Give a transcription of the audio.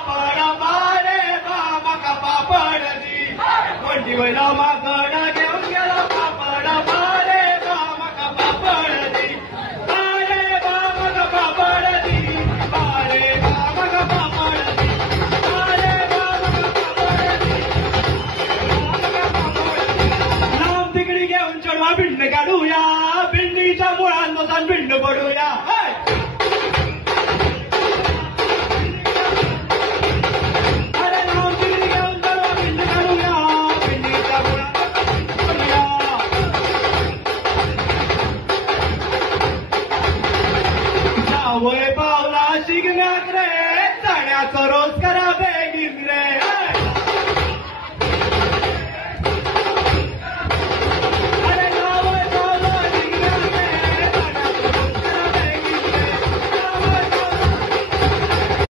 पापड बारे बाबा पापड दी कोणती वैला मागड घेऊन गेला पापड बारे बाबा पापड दी बारे बाबा पापड दी बारे बाबा पापड दी बारे बाबा पापड दी लांब तिकडी घेऊन चढवा भिंड काढूया भिंडीच्या मुळांपासून भिंड पडूया वय पावला शिगम्याक रे चण्याचो रोस